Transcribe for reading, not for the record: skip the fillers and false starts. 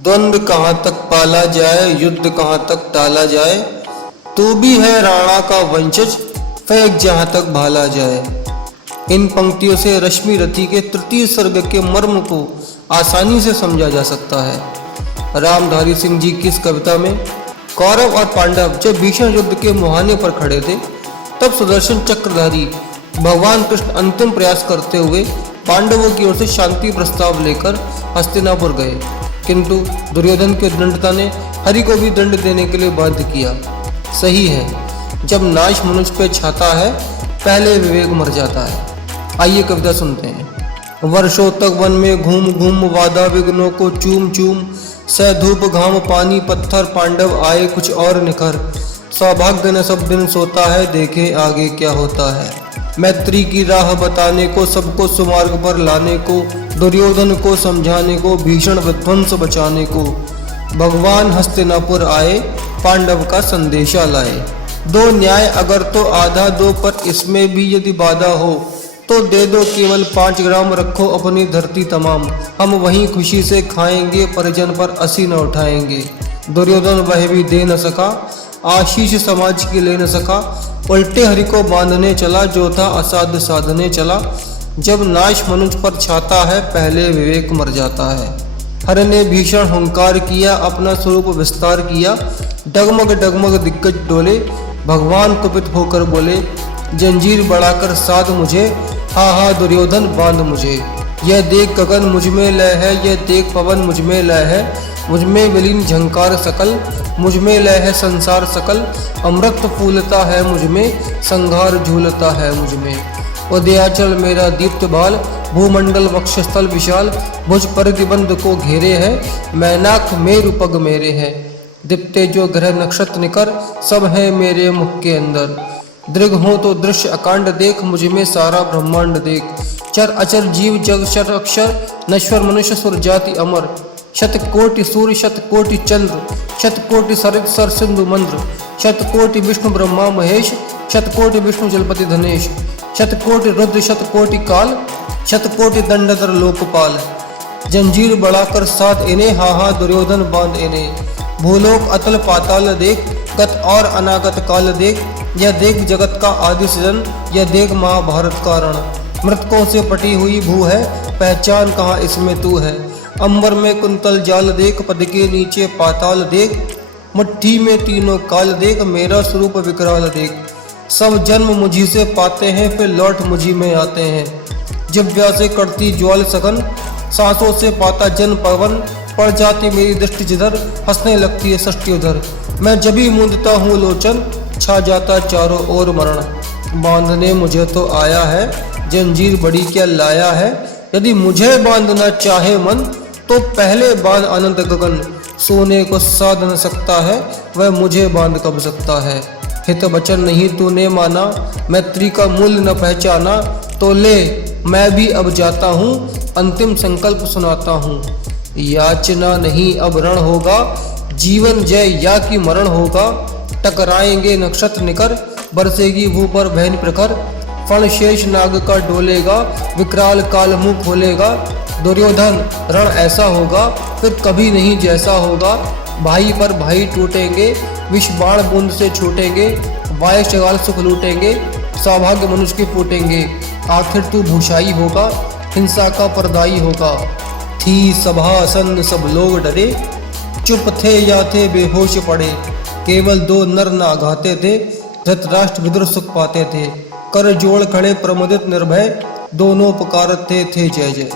द्वंद्व कहाँ तक पाला जाए, युद्ध कहाँ तक टाला जाए, तू भी है राणा का वंशज, फेंक जहाँ तक भाला जाए। इन पंक्तियों से रश्मि रथी के तृतीय सर्ग के मर्म को आसानी से समझा जा सकता है। रामधारी सिंह जी की इस कविता में कौरव और पांडव जब भीषण युद्ध के मुहाने पर खड़े थे, तब सुदर्शन चक्रधारी भगवान कृष्ण अंतिम प्रयास करते हुए पांडवों की ओर से शांति प्रस्ताव लेकर हस्तिनापुर गए, किंतु दुर्योधन की उद्दंडता ने हरि को भी दंड देने के लिए बाध्य किया। सही है, जब नाश मनुष्य पे छाता है, पहले विवेक मर जाता है। आइए कविता सुनते हैं। वर्षों तक वन में घूम घूम वादा विघ्नों को चूम चूम, सह धूप घाम पानी पत्थर पांडव आए कुछ और निखर, सौभाग्य न सब दिन सोता है, देखे आगे क्या होता है। मैत्री की राह बताने को, सबको सुमार्ग पर लाने को, दुर्योधन को समझाने को, भीषण विध्वंस बचाने को, भगवान हस्तिनापुर आए, पांडव का संदेशा लाए। दो न्याय अगर तो आधा दो, पर इसमें भी यदि बाधा हो तो दे दो केवल 5 ग्राम, रखो अपनी धरती तमाम, हम वहीं खुशी से खाएंगे, परिजन पर असी न उठाएंगे। दुर्योधन वह भी दे न सका, आशीष समाज की ले न सका, उल्टे हरि को बांधने चला, जो था असाध्य साधने चला। जब नाश मनुष्य पर छाता है, पहले विवेक मर जाता है। हरि ने भीषण हुंकार किया, अपना स्वरूप विस्तार किया, डगमग डगमग दिग्गज डोले, भगवान कुपित होकर बोले, जंजीर बढ़ाकर साध मुझे, हा हा दुर्योधन बांध मुझे। यह देख गगन मुझ में लय है, यह देख पवन मुझ में लय है, मुझ में विलीन झंकार सकल, मुझ में लय है संसार सकल, अमृत फूलता है मुझ में, संघार झूलता है मुझ में। उदयाचल मेरा दीप्त बाल, भूमंडल वक्षस्थल विशाल, भुज परिधिबंध को घेरे है, मैनाक मेरु पग मेरे हैं। दीप्ते जो ग्रह नक्षत्र निकर, सब है मेरे मुख के अंदर। दृग हो तो दृश्य अकांड देख, मुझ में सारा ब्रह्मांड देख। चर अचर जीव जग शत अक्षर, नश्वर मनुष्य सुर जाति अमर। शतकोटि सूर्य शतकोटि चंद्र, शतकोटि सरित सर सिंधु मंद्र। शतकोटि विष्णु ब्रह्मा महेश, शतकोटि विष्णु जलपति धनेश। शतकोटि रुद्र शतकोटि काल, शतकोटि दंडधर लोकपाल। जंजीर बढ़ाकर साथ इन्हें, हा हा दुर्योधन बांध इन्हें। भूलोक अतल पाताल देख, गत और अनागत काल देख। यह देख जगत का आदि सृजन, यह देख महाभारत का रण। मृतकों से पटी हुई भू है, पहचान कहाँ इसमें तू है। अंबर में कुंतल जाल देख, पद के नीचे पाताल देख। मुट्ठी में तीनों काल देख, मेरा स्वरूप विकराल देख। सब जन्म मुझी से पाते हैं, फिर लौट मुझी में आते हैं। जिह्वा से करती ज्वाल सघन, सांसों से पाता जन पवन। पड़ जाती मेरी दृष्टि जिधर, हंसने लगती है सृष्टि उधर। मैं जभी मूंदता हूँ लोचन, छा जाता चारों ओर मरण। बांधने मुझे तो आया है, जंजीर बड़ी क्या लाया है। यदि मुझे बांधना चाहे मन, तो पहले बांध अनंत गगन। सोने को साध न सकता है, वह मुझे बांध कब सकता है। हित वचन नहीं तूने माना, मैत्री का मूल्य न पहचाना। तो ले मैं भी अब जाता हूँ, अंतिम संकल्प सुनाता हूँ। याचना नहीं अब रण होगा, जीवन जय या कि मरण होगा। टकराएंगे नक्षत्र निकर, बरसेगी भू पर बहन प्रखर। फण शेष नाग का डोलेगा, विकराल काल मुंह खोलेगा। दुर्योधन रण ऐसा होगा, फिर कभी नहीं जैसा होगा। भाई पर भाई टूटेंगे, विष बाण बूंद से छूटेंगे। वाय शगाल सुख लूटेंगे, सौभाग्य मनुष्य के फूटेंगे। आखिर तू भूषाई होगा, हिंसा का परदाई होगा। थी सभासन सब लोग डरे, चुप थे या थे बेहोश पड़े। केवल 2 नर ना घाते थे, धृतराष्ट्र विदुर सुख पाते थे। कर जोड़ खड़े प्रमुदित निर्भय, दोनों पुकारते थे जय जय।